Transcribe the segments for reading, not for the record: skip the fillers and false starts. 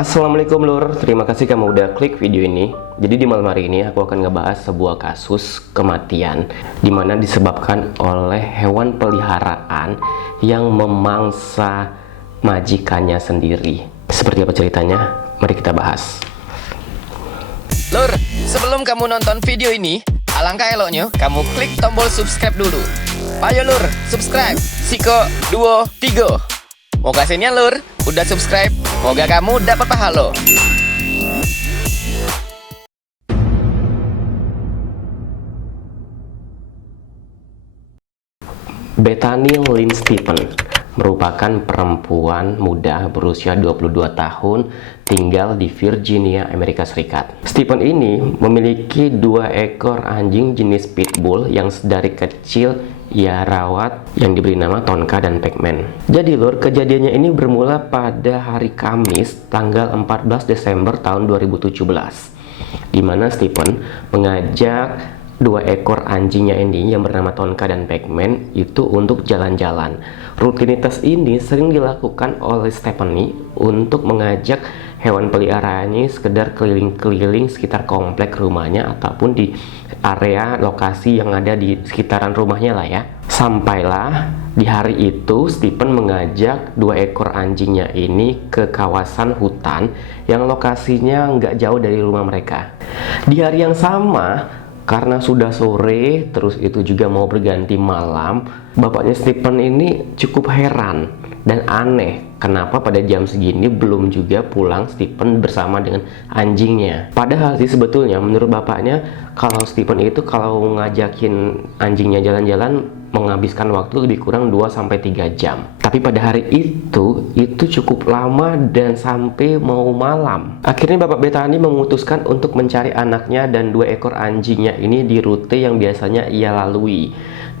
Assalamualaikum Lur, terima kasih kamu udah klik video ini. Jadi di malam hari ini aku akan ngebahas sebuah kasus kematian dimana disebabkan oleh hewan peliharaan yang memangsa majikannya sendiri. Seperti apa ceritanya? Mari kita bahas. Lur, sebelum kamu nonton video ini, alangkah eloknya kamu klik tombol subscribe dulu. Ayo Lur, subscribe. Siko, duo, tigo. Mau kasihnya Lur, udah subscribe, moga kamu dapat pahala. Bethany Lynn Stephen merupakan perempuan muda berusia 22 tahun tinggal di Virginia, Amerika Serikat. Stephen ini memiliki 2 ekor anjing jenis pitbull yang dari kecil ia rawat yang diberi nama Tonka dan Pac-Man. Jadi Lur, kejadiannya ini bermula pada hari Kamis tanggal 14 Desember tahun 2017 di mana Stephen mengajak 2 ekor anjingnya ini yang bernama Tonka dan Pac-Man itu untuk jalan-jalan. Rutinitas ini sering dilakukan oleh Stephanie untuk mengajak hewan peliharaannya sekedar keliling-keliling sekitar komplek rumahnya ataupun di area lokasi yang ada di sekitaran rumahnya lah ya. Sampailah di hari itu Stephen mengajak 2 ekor anjingnya ini ke kawasan hutan yang lokasinya nggak jauh dari rumah mereka. Di hari yang sama, karena sudah sore, terus itu juga mau berganti malam, bapaknya Stephen ini cukup heran dan aneh kenapa pada jam segini belum juga pulang Stephen bersama dengan anjingnya. Padahal sih sebetulnya menurut bapaknya kalau Stephen itu kalau ngajakin anjingnya jalan-jalan menghabiskan waktu lebih kurang 2-3 jam. Tapi pada hari itu cukup lama dan sampai mau malam. Akhirnya Bapak Bethany memutuskan untuk mencari anaknya dan 2 ekor anjingnya ini di rute yang biasanya ia lalui.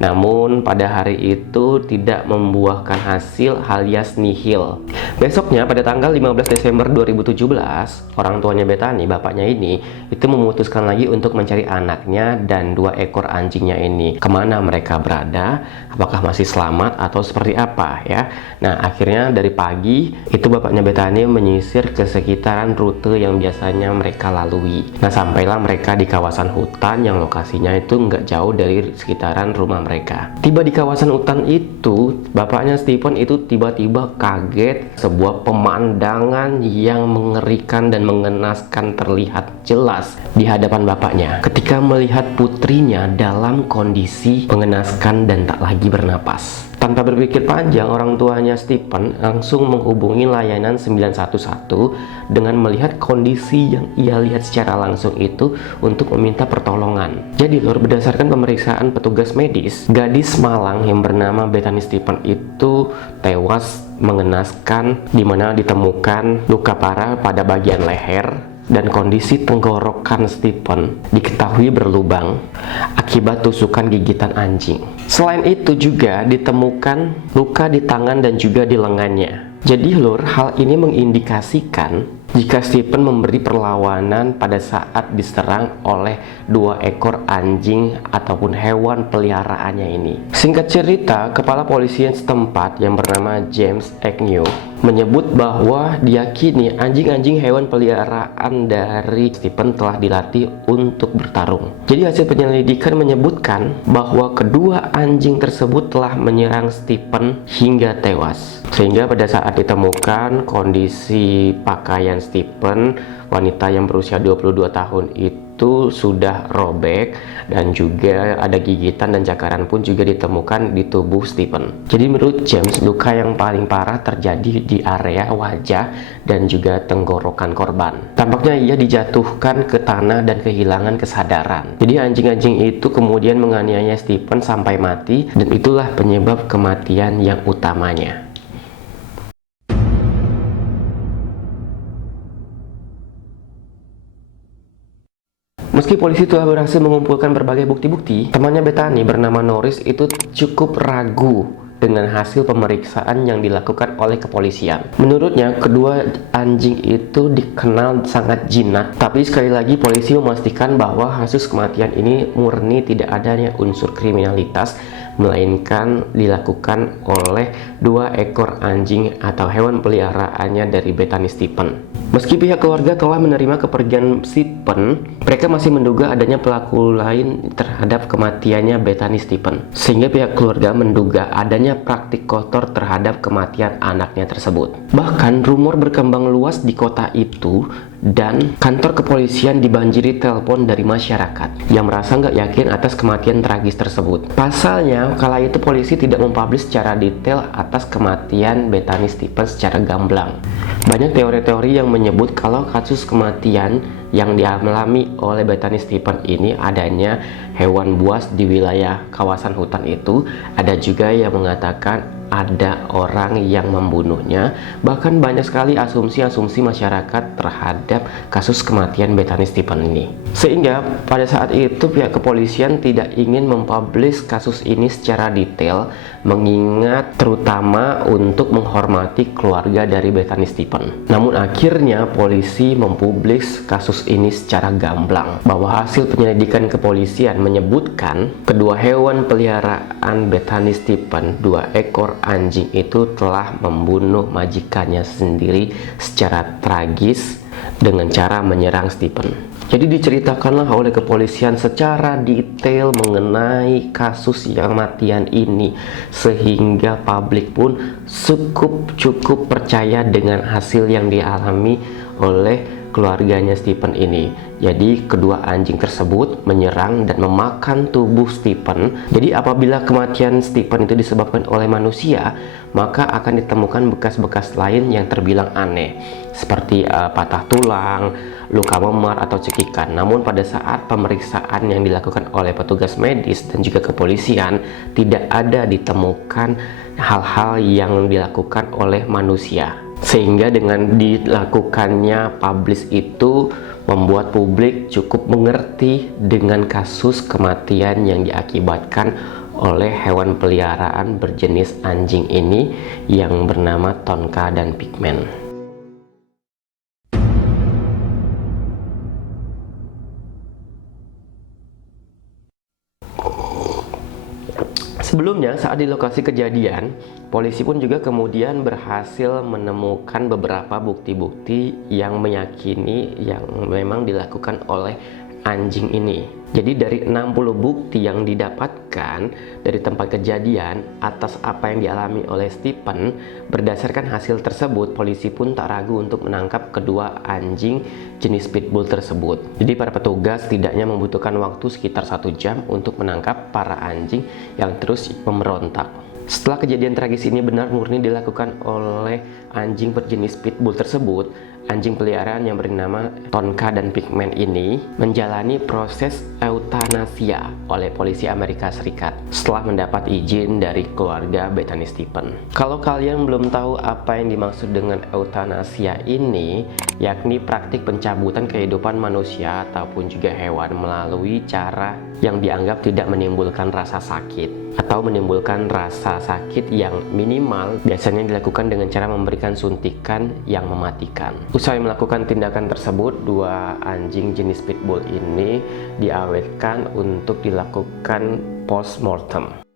Namun pada hari itu tidak membuahkan hasil alias nihil. Besoknya pada tanggal 15 Desember 2017, orang tuanya Bethany, bapaknya ini, itu memutuskan lagi untuk mencari anaknya dan 2 ekor anjingnya ini. Kemana mereka berada? Apakah masih selamat atau seperti apa ya? Nah akhirnya dari pagi itu bapaknya Bethany menyisir ke sekitaran rute yang biasanya mereka lalui. Nah sampailah mereka di kawasan hutan yang lokasinya itu nggak jauh dari sekitaran rumah mereka. Tiba di kawasan hutan itu, bapaknya Stephen itu tiba-tiba kaget. Sebuah pemandangan yang mengerikan dan mengenaskan terlihat jelas di hadapan bapaknya ketika melihat putrinya dalam kondisi mengenaskan dan tak lagi bernapas. Tanpa berpikir panjang, orang tuanya Stephen langsung menghubungi layanan 911 dengan melihat kondisi yang ia lihat secara langsung itu untuk meminta pertolongan. Jadi Lur, berdasarkan pemeriksaan petugas medis, gadis Malang yang bernama Bethany Stephen itu tewas mengenaskan, di mana ditemukan luka parah pada bagian leher dan kondisi tenggorokan Stephen diketahui berlubang akibat tusukan gigitan anjing. Selain itu juga ditemukan luka di tangan dan juga di lengannya. Jadi Lur, hal ini mengindikasikan jika Stephen memberi perlawanan pada saat diserang oleh 2 ekor anjing ataupun hewan peliharaannya ini. Singkat cerita, kepala polisi setempat yang bernama James Agnew menyebut bahwa diyakini anjing-anjing hewan peliharaan dari Stephen telah dilatih untuk bertarung. Jadi hasil penyelidikan menyebutkan bahwa kedua anjing tersebut telah menyerang Stephen hingga tewas. Sehingga pada saat ditemukan kondisi pakaian Stephen, wanita yang berusia 22 tahun itu sudah robek dan juga ada gigitan dan cakaran pun juga ditemukan di tubuh Stephen. Jadi menurut James, luka yang paling parah terjadi di area wajah dan juga tenggorokan korban. Tampaknya ia dijatuhkan ke tanah dan kehilangan kesadaran. Jadi anjing-anjing itu kemudian menganiaya Stephen sampai mati dan itulah penyebab kematian yang utamanya. Meski polisi telah berhasil mengumpulkan berbagai bukti-bukti, temannya Bethany bernama Norris itu cukup ragu dengan hasil pemeriksaan yang dilakukan oleh kepolisian. Menurutnya, kedua anjing itu dikenal sangat jinak, tapi sekali lagi polisi memastikan bahwa kasus kematian ini murni tidak adanya unsur kriminalitas, melainkan dilakukan oleh 2 ekor anjing atau hewan peliharaannya dari Bethany Stephen. Meski pihak keluarga telah menerima kepergian Stephen, mereka masih menduga adanya pelaku lain terhadap kematiannya Bethany Stephen. Sehingga pihak keluarga menduga adanya praktik kotor terhadap kematian anaknya tersebut. Bahkan rumor berkembang luas di kota itu dan kantor kepolisian dibanjiri telepon dari masyarakat yang merasa nggak yakin atas kematian tragis tersebut. Pasalnya, kala itu polisi tidak mempublish secara detail atas kematian Bethany Stephen secara gamblang. Banyak teori-teori yang menyebut kalau kasus kematian yang dialami oleh Bethany Stephen ini adanya hewan buas di wilayah kawasan hutan itu. Ada juga yang mengatakan ada orang yang membunuhnya. Bahkan banyak sekali asumsi-asumsi masyarakat terhadap kasus kematian Bethany Stephen ini. Sehingga pada saat itu pihak kepolisian tidak ingin mempublish kasus ini secara detail, mengingat terutama untuk menghormati keluarga dari Bethany Stephen. Namun akhirnya polisi mempublish kasus ini secara gamblang, bahwa hasil penyelidikan kepolisian menyebutkan kedua hewan peliharaan Bethany Stephen, 2 ekor anjing itu telah membunuh majikannya sendiri secara tragis dengan cara menyerang Stephen. Jadi diceritakanlah oleh kepolisian secara detail mengenai kasus yang kematian ini, sehingga publik pun cukup percaya dengan hasil yang dialami oleh keluarganya Stephen ini. Jadi kedua anjing tersebut menyerang dan memakan tubuh Stephen. Jadi apabila kematian Stephen itu disebabkan oleh manusia, maka akan ditemukan bekas-bekas lain yang terbilang aneh, seperti patah tulang, luka memar atau cekikan. Namun pada saat pemeriksaan yang dilakukan oleh petugas medis dan juga kepolisian, tidak ada ditemukan hal-hal yang dilakukan oleh manusia. Sehingga dengan dilakukannya publish itu membuat publik cukup mengerti dengan kasus kematian yang diakibatkan oleh hewan peliharaan berjenis anjing ini yang bernama Tonka dan Pigman. Sebelumnya, saat di lokasi kejadian, polisi pun juga kemudian berhasil menemukan beberapa bukti-bukti yang meyakini yang memang dilakukan oleh anjing ini. Jadi dari 60 bukti yang didapatkan dari tempat kejadian atas apa yang dialami oleh Stephen, berdasarkan hasil tersebut, polisi pun tak ragu untuk menangkap kedua anjing jenis pitbull tersebut. Jadi para petugas setidaknya membutuhkan waktu sekitar 1 jam untuk menangkap para anjing yang terus memberontak. Setelah kejadian tragis ini benar murni dilakukan oleh anjing berjenis pitbull tersebut, anjing peliharaan yang bernama Tonka dan Pigman ini menjalani proses eutanasia oleh polisi Amerika Serikat setelah mendapat izin dari keluarga Bethany Stephen. Kalau kalian belum tahu apa yang dimaksud dengan eutanasia ini, yakni praktik pencabutan kehidupan manusia ataupun juga hewan melalui cara yang dianggap tidak menimbulkan rasa sakit atau menimbulkan rasa sakit yang minimal, biasanya dilakukan dengan cara memberikan suntikan yang mematikan. Usai melakukan tindakan tersebut, 2 anjing jenis pitbull ini diawetkan untuk dilakukan post-mortem.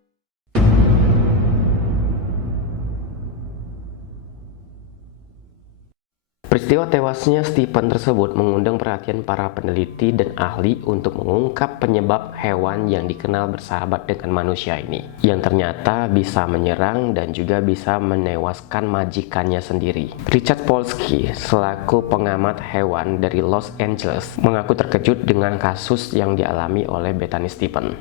Peristiwa tewasnya Stephen tersebut mengundang perhatian para peneliti dan ahli untuk mengungkap penyebab hewan yang dikenal bersahabat dengan manusia ini, yang ternyata bisa menyerang dan juga bisa menewaskan majikannya sendiri. Richard Polsky, selaku pengamat hewan dari Los Angeles, mengaku terkejut dengan kasus yang dialami oleh Bethany Stephen.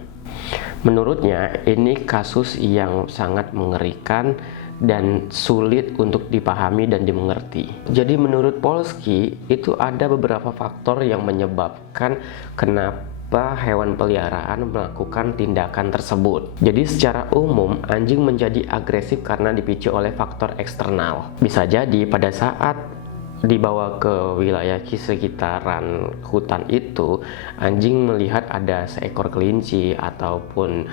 Menurutnya, ini kasus yang sangat mengerikan dan sulit untuk dipahami dan dimengerti. Jadi menurut Polsky, itu ada beberapa faktor yang menyebabkan kenapa hewan peliharaan melakukan tindakan tersebut. Jadi secara umum, anjing menjadi agresif karena dipicu oleh faktor eksternal. Bisa jadi pada saat dibawa ke wilayah sekitaran hutan itu, anjing melihat ada seekor kelinci ataupun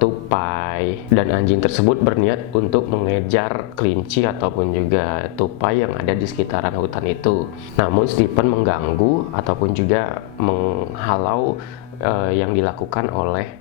tupai, dan anjing tersebut berniat untuk mengejar kelinci ataupun juga tupai yang ada di sekitaran hutan itu. Namun Stephen mengganggu ataupun juga menghalau yang dilakukan oleh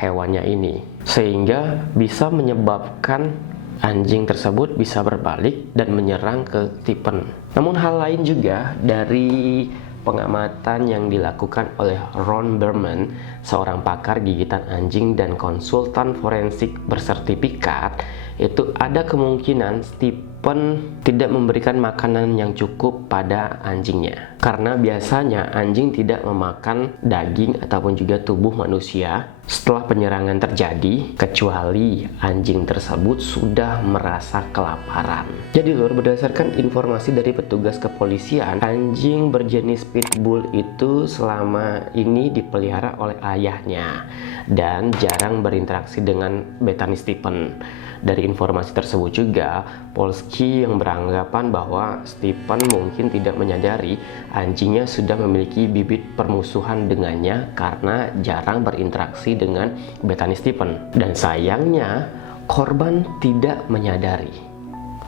hewannya ini, sehingga bisa menyebabkan anjing tersebut bisa berbalik dan menyerang ke Stephen. Namun hal lain juga dari pengamatan yang dilakukan oleh Ron Berman, seorang pakar gigitan anjing dan konsultan forensik bersertifikat, itu ada kemungkinan Stephen tidak memberikan makanan yang cukup pada anjingnya. Karena biasanya anjing tidak memakan daging ataupun juga tubuh manusia setelah penyerangan terjadi, kecuali anjing tersebut sudah merasa kelaparan. Jadi lur, berdasarkan informasi dari petugas kepolisian, anjing berjenis pitbull itu selama ini dipelihara oleh ayahnya dan jarang berinteraksi dengan Bethany Stephen. Dari informasi tersebut juga, Polsky yang beranggapan bahwa Stephen mungkin tidak menyadari anjingnya sudah memiliki bibit permusuhan dengannya karena jarang berinteraksi dengan Bethany Stephen. Dan sayangnya, korban tidak menyadari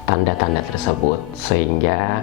tanda-tanda tersebut, sehingga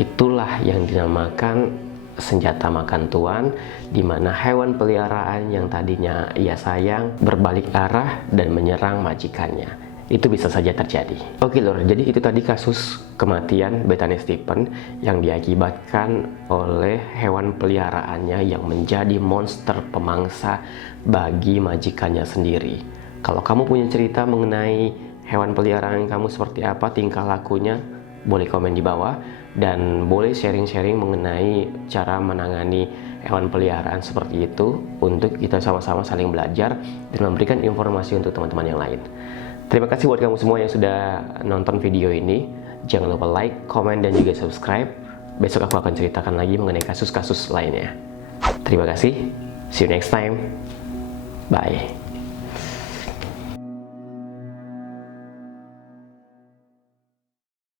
itulah yang dinamakan senjata makan tuan, di mana hewan peliharaan yang tadinya ia sayang berbalik arah dan menyerang majikannya. Itu bisa saja terjadi. Oke lur, jadi itu tadi kasus kematian Bethany Stephen yang diakibatkan oleh hewan peliharaannya yang menjadi monster pemangsa bagi majikannya sendiri. Kalau kamu punya cerita mengenai hewan peliharaan kamu seperti apa tingkah lakunya, boleh komen di bawah, dan boleh sharing-sharing mengenai cara menangani hewan peliharaan seperti itu untuk kita sama-sama saling belajar dan memberikan informasi untuk teman-teman yang lain. Terima kasih buat kamu semua yang sudah nonton video ini. Jangan lupa like, komen, dan juga subscribe. Besok aku akan ceritakan lagi mengenai kasus-kasus lainnya. Terima kasih. See you next time. Bye.